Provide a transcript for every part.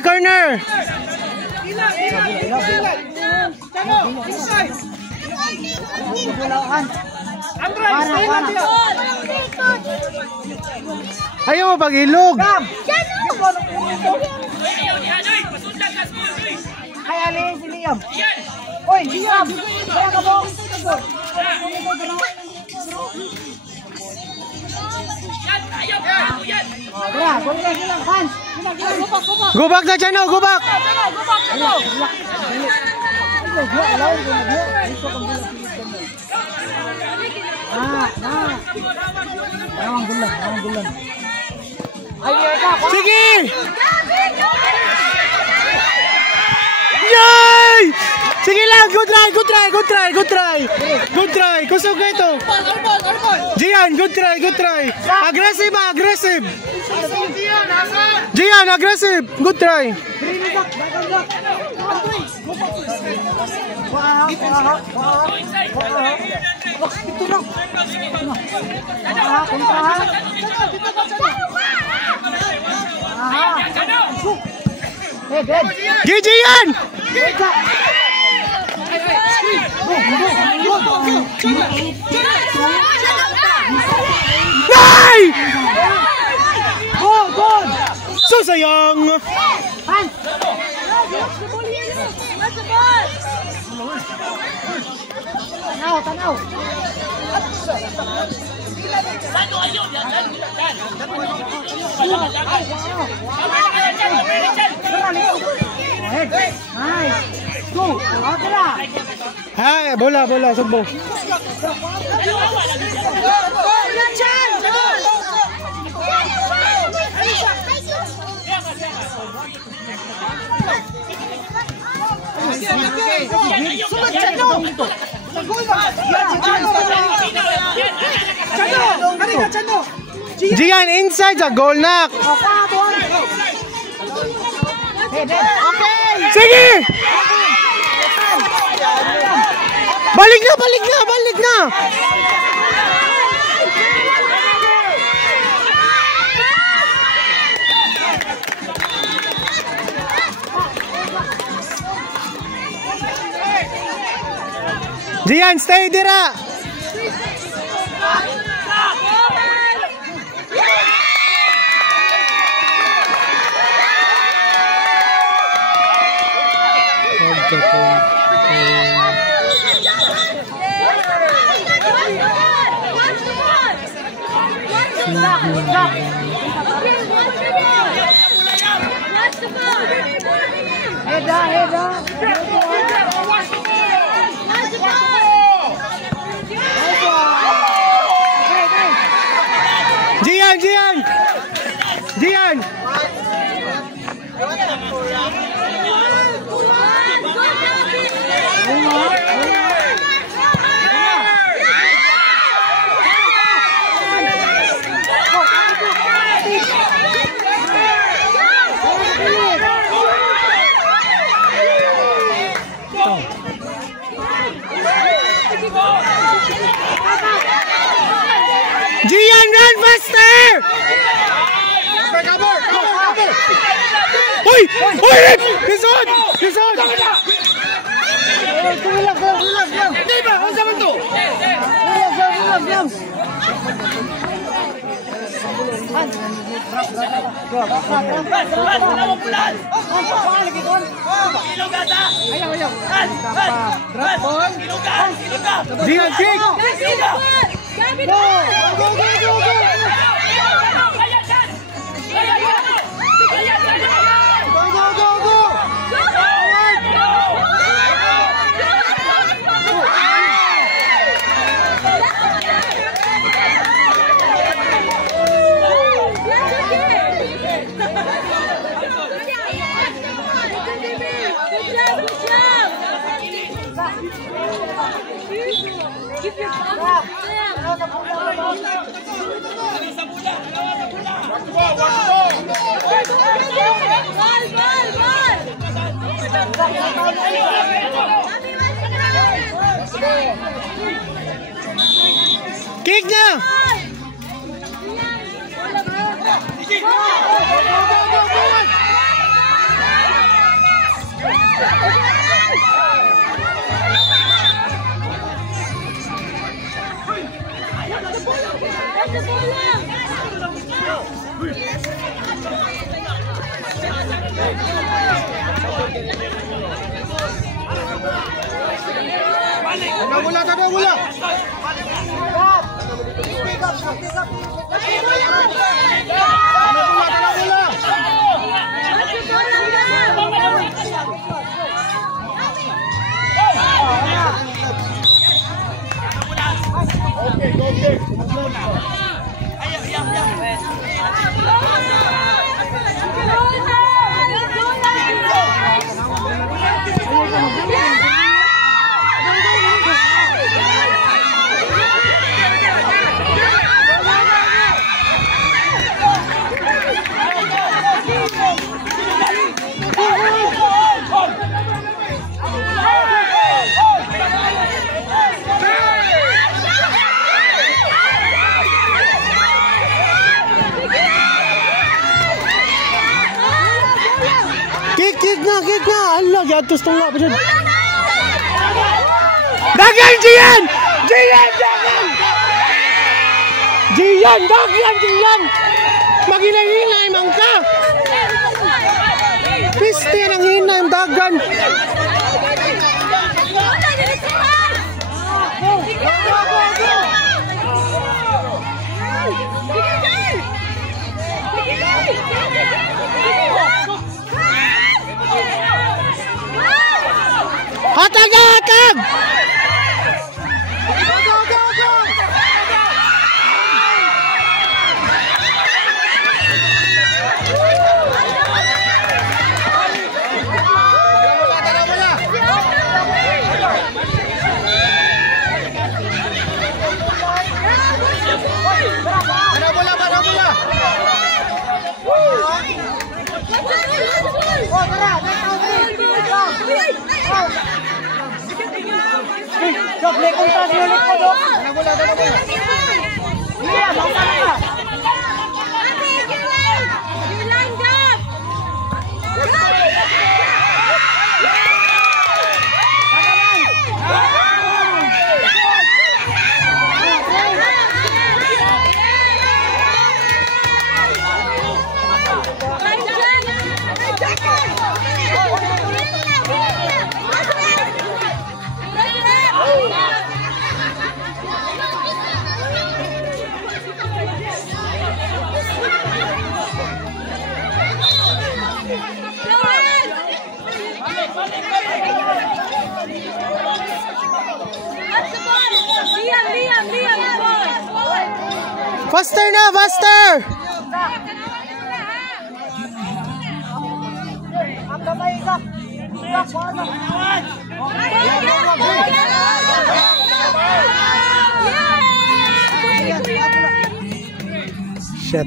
Corner. Ayaw mo pag-ilog. Ay, alin si Liam. Oy, Liam. Kaya ka mo. Gubak na dyan, gubak. Sige! Yay! Sige lang, good try. Kusog ka ito. Gian, good try. Aggressive. Gian, aggressive. Good try. Gian! Nay! Gol! So sayang! Tanaw! Hai, bola, sumbo. Gian, inside sa goal nak. Sige! Balik na! Gian, stay dira! Gian! Gian, run faster! Hoy! Lisod! Hindi ba? Ang saman to? Gian, kick! Gol! Kick na! Bola. Kick na! Allah, jatuh setengah betul. Dagan Jian! Jian! Maghinay-hinay man ka! Piste ng hinay, dagan! Hatag! Dok, lekong taas yung ulit ko, Dok. Bola. Iya, bangsa ka. Faster na, faster! Shit.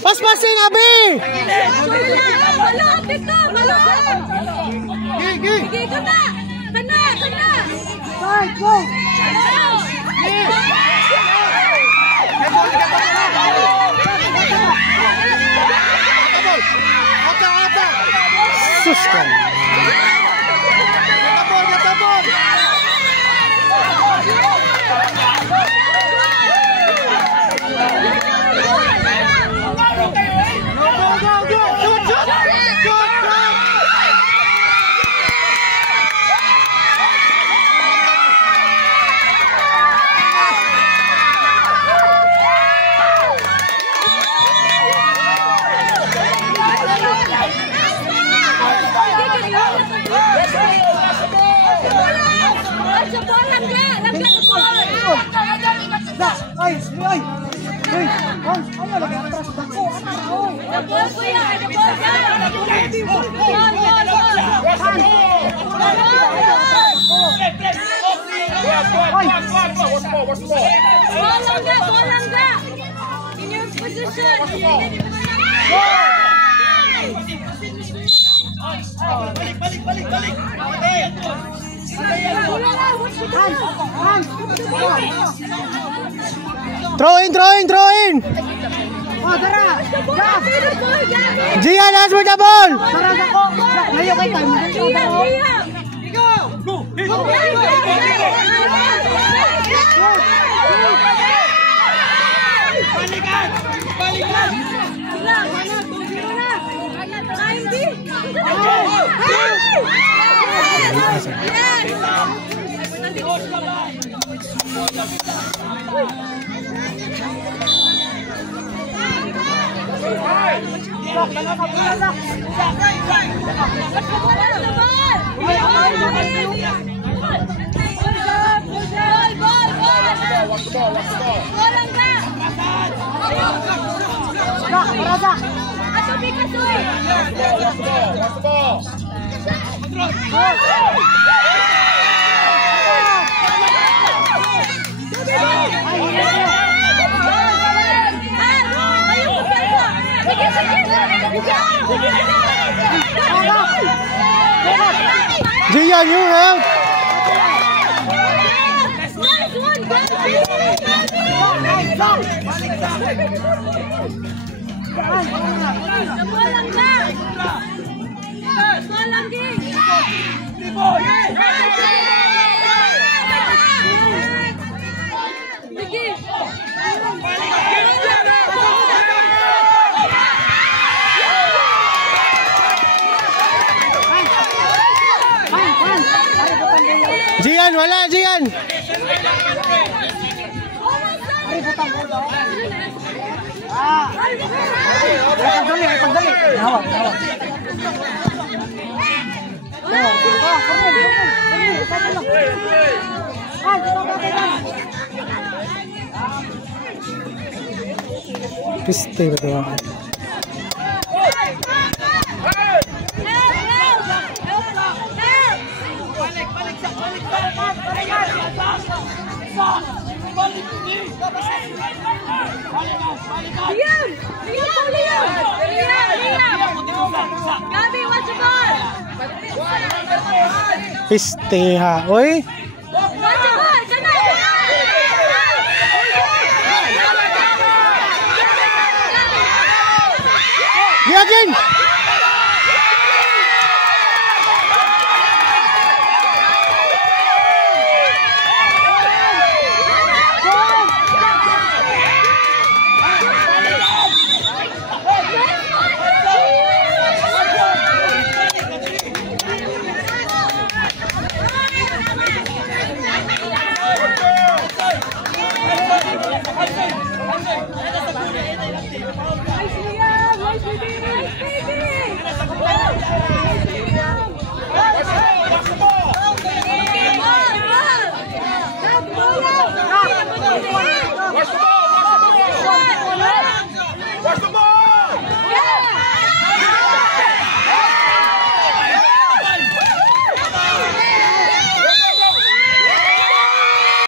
Pas-pasin, Abi! Gigi, kena! Right, go! Sus kan. Ay, ayo lagi atas bangku, Throw in, throw in, throw in. Oh, tara. Gian, ask for the ball. Tara, ako. Ngayon kay time. Gian, you're out. Gian, wala, Gian. Pagdali. Hawak. Piste ba ito? Gabi, watch the ball! Piste ha. Oy. Watch the ball! Kana! Gian!